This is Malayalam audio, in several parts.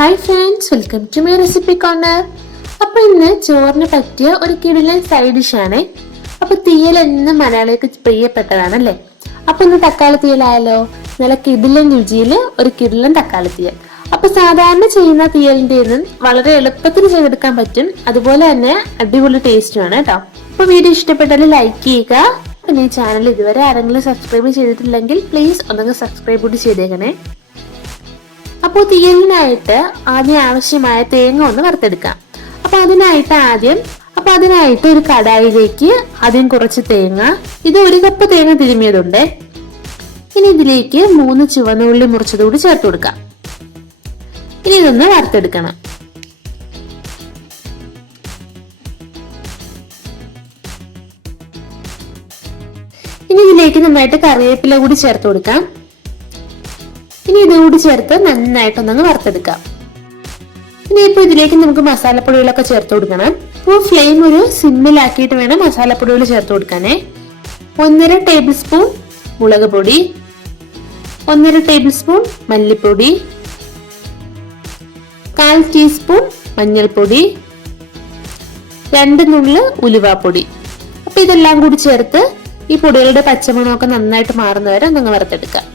Hi friends, welcome to my recipe corner. അപ്പോൾ ഇന്ന് ചോറിന് പറ്റിയ ഒരു കിടിലൻ സൈഡ് ഡിഷ് ആണ്. അപ്പോൾ തീയൽ എന്ന് മലയാളികൾക്ക് പ്രിയപ്പെട്ടതാണല്ലേ. അപ്പോൾ ഇന്ന് തക്കാളി തീയലായാലോ. നല്ല കിടിലൻ രുചിയിൽ ഒരു കിടിലൻ തക്കാളി തീയൽ. അപ്പോൾ സാധാരണ ചെയ്യുന്ന തീയലിന്റെ നിന്നും വളരെ എളുപ്പത്തിൽ ചെയ്തെടുക്കാൻ പറ്റും. അതുപോലെ തന്നെ അടിപൊളി ടേസ്റ്റുമാണ് കേട്ടോ. അപ്പോൾ വീഡിയോ ഇഷ്ടപ്പെട്ടാൽ ലൈക്ക് ചെയ്യുക. പിന്നെ ഈ ചാനൽ ഇതുവരെ ആരെങ്കിലും സബ്സ്ക്രൈബ് ചെയ്തിട്ടില്ലെങ്കിൽ പ്ലീസ് ഒന്ന് സബ്സ്ക്രൈബ് കൂടി ചെയ്തേക്കണേ. അപ്പോൾ തീയലിനായിട്ട് ആദ്യം ആവശ്യമായ തേങ്ങ ഒന്ന് വറുത്തെടുക്കാം. അപ്പോൾ അതിനായിട്ട് ഒരു കടായിലേക്ക് ആദ്യം കുറച്ച് തേങ്ങ, ഇത് 1 കപ്പ് തേങ്ങ തിരുമിയതുണ്ട്. ഇനി ഇതിലേക്ക് 3 ചുവന്നുള്ളി മുറിച്ചതുകൂടി ചേർത്ത് കൊടുക്കാം. ഇനി ഇതൊന്ന് വറുത്തെടുക്കണം. ഇനി ഇതിലേക്ക് നന്നായിട്ട് കറിവേപ്പില കൂടി ചേർത്ത് കൊടുക്കാം. ഇനി ഇതുകൂടി ചേർത്ത് നന്നായിട്ടൊന്നങ്ങ് വറുത്തെടുക്കാം. ഇനിയിപ്പോ ഇതിലേക്ക് നമുക്ക് മസാലപ്പൊടികളൊക്കെ ചേർത്ത് കൊടുക്കണം. അപ്പോൾ ഫ്ലെയിം ഒരു സിമ്മിലാക്കിയിട്ട് വേണം മസാലപ്പൊടികൾ ചേർത്ത് കൊടുക്കാനേ. 1.5 ടേബിൾ സ്പൂൺ മുളക് പൊടി, 1.5 ടേബിൾ സ്പൂൺ മല്ലിപ്പൊടി, 1/4 ടീസ്പൂൺ മഞ്ഞൾപ്പൊടി, 2 നുള്ള് ഉലുവാപ്പൊടി. അപ്പൊ ഇതെല്ലാം കൂടി ചേർത്ത് ഈ പൊടികളുടെ പച്ചമണമൊക്കെ നന്നായിട്ട് മാറുന്നവരെ ഒന്നങ്ങ് വറുത്തെടുക്കാം.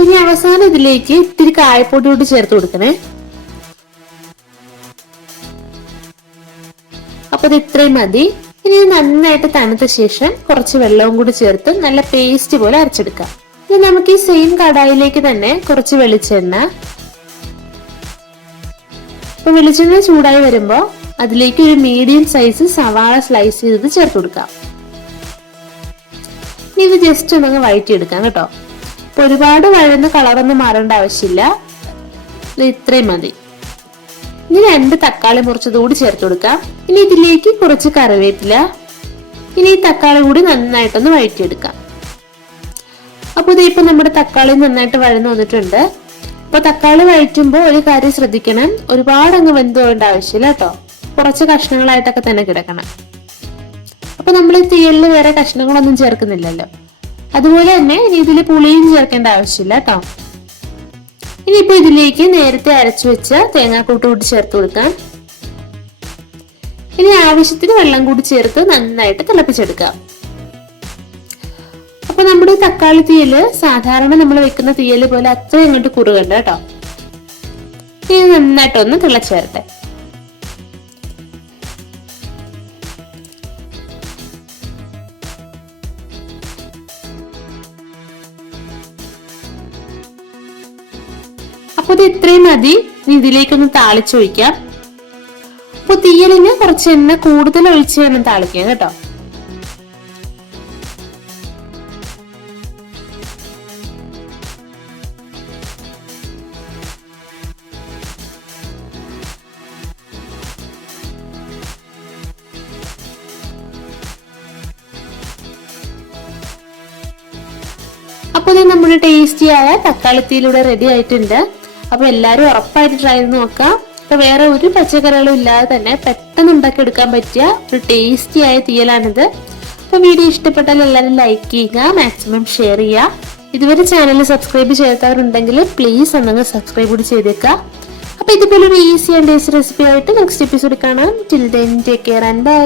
ഇനി അവസാനം ഇതിലേക്ക് ഇത്തിരി കായപ്പൊടി കൂടി ചേർത്ത് കൊടുക്കണേ. അപ്പൊ ഇത് ഇത്രയും മതി. ഇനി നന്നായിട്ട് തണുത്ത ശേഷം കുറച്ച് വെള്ളവും കൂടി ചേർത്ത് നല്ല പേസ്റ്റ് പോലെ അരച്ചെടുക്കാം. ഇനി നമുക്ക് ഈ സെയിം കടായിലേക്ക് തന്നെ കുറച്ച് വെളിച്ചെണ്ണ, ഇപ്പൊ വെളിച്ചെണ്ണ ചൂടായി വരുമ്പോ അതിലേക്ക് ഒരു മീഡിയം സൈസ് സവാള സ്ലൈസ് ചെയ്ത് ചേർത്ത് കൊടുക്കാം. ഇനി ഇത് ജസ്റ്റ് ഒന്നങ്ങ് വഴറ്റിയെടുക്കാം കേട്ടോ. ഒരുപാട് വഴന്ന കളറൊന്നും മാറേണ്ട ആവശ്യമില്ല, ഇത്രയും മതി. ഇനി 2 തക്കാളി മുറിച്ചത് കൂടി ചേർത്ത് കൊടുക്കാം. ഇനി ഇതിലേക്ക് കുറച്ച് കറിവേപ്പില, ഇനി ഈ തക്കാളി കൂടി നന്നായിട്ടൊന്ന് വഴറ്റിയെടുക്കാം. അപ്പൊ ഇതിപ്പോ നമ്മുടെ തക്കാളി നന്നായിട്ട് വഴന്നു വന്നിട്ടുണ്ട്. അപ്പൊ തക്കാളി വഴറ്റുമ്പോ ഒരു കാര്യം ശ്രദ്ധിക്കണം, ഒരുപാട് അങ്ങ് വെന്ത് പോകേണ്ട ആവശ്യമില്ല കേട്ടോ. കുറച്ച് കഷ്ണങ്ങളായിട്ടൊക്കെ തന്നെ കിടക്കണം. അപ്പൊ നമ്മൾ ഈ തീയലിൽ വേറെ കഷ്ണങ്ങളൊന്നും ചേർക്കുന്നില്ലല്ലോ. അതുപോലെ തന്നെ ഇനി ഇതിൽ പുളിയും ചേർക്കേണ്ട ആവശ്യമില്ല കേട്ടോ. ഇനിയിപ്പോ ഇതിലേക്ക് നേരത്തെ അരച്ചു വെച്ച തേങ്ങാക്കൂട്ട് കൂടി ചേർത്ത് കൊടുക്കാം. ഇനി ആവശ്യത്തിന് വെള്ളം കൂടി ചേർത്ത് നന്നായിട്ട് തിളപ്പിച്ചെടുക്കാം. അപ്പൊ നമ്മുടെ തക്കാളി തീയല് സാധാരണ നമ്മൾ വെക്കുന്ന തീയല് പോലെ അത്ര ഇങ്ങോട്ട് കുറുകണ്ട കേട്ടോ. ഇനി നന്നായിട്ടൊന്ന് തിളച്ചേരട്ടെ. അപ്പൊ ഇത് ഇത്രയും മതി. ഇതിലേക്കൊന്ന് താളിച്ചൊഴിക്കാം. അപ്പൊ തീയലിന് കുറച്ച് എണ്ണ കൂടുതൽ ഒഴിച്ച് വേണം താളിക്കാൻ കേട്ടോ. അപ്പൊ ഇത് നമ്മുടെ ടേസ്റ്റിയായ തക്കാളിത്തീയിലൂടെ റെഡി ആയിട്ടുണ്ട്. അപ്പൊ എല്ലാരും ഉറപ്പായിട്ട് ട്രൈ ചെയ്ത് നോക്കാം. അപ്പൊ വേറെ ഒരു പച്ചക്കറികളും ഇല്ലാതെ തന്നെ പെട്ടെന്ന് ഉണ്ടാക്കി എടുക്കാൻ പറ്റിയ ഒരു ടേസ്റ്റിയായ തീയലാണിത്. അപ്പൊ വീഡിയോ ഇഷ്ടപ്പെട്ടാൽ എല്ലാവരും ലൈക്ക് ചെയ്യുക, മാക്സിമം ഷെയർ ചെയ്യുക. ഇതുവരെ ചാനൽ സബ്സ്ക്രൈബ് ചെയ്യാത്തവരുണ്ടെങ്കിൽ പ്ലീസ് ഒന്നങ്ങ് സബ്സ്ക്രൈബ് കൂടി ചെയ്തേക്കുക. അപ്പൊ ഇതുപോലൊരു ഈസി ആൻഡ് ടേസ്റ്റി റെസിപ്പി ആയിട്ട് നെക്സ്റ്റ് എപ്പിസോഡിൽ കാണാം. Till then take care and by.